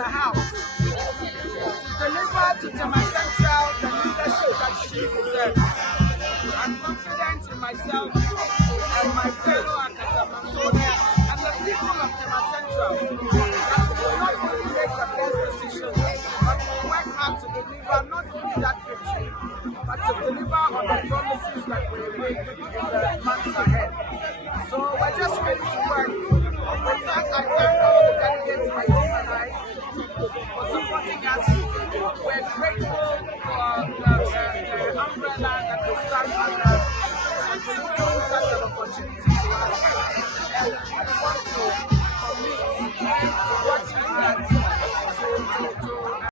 the house to deliver to Tema Central the leadership that she deserves. I'm confident in myself and my fellow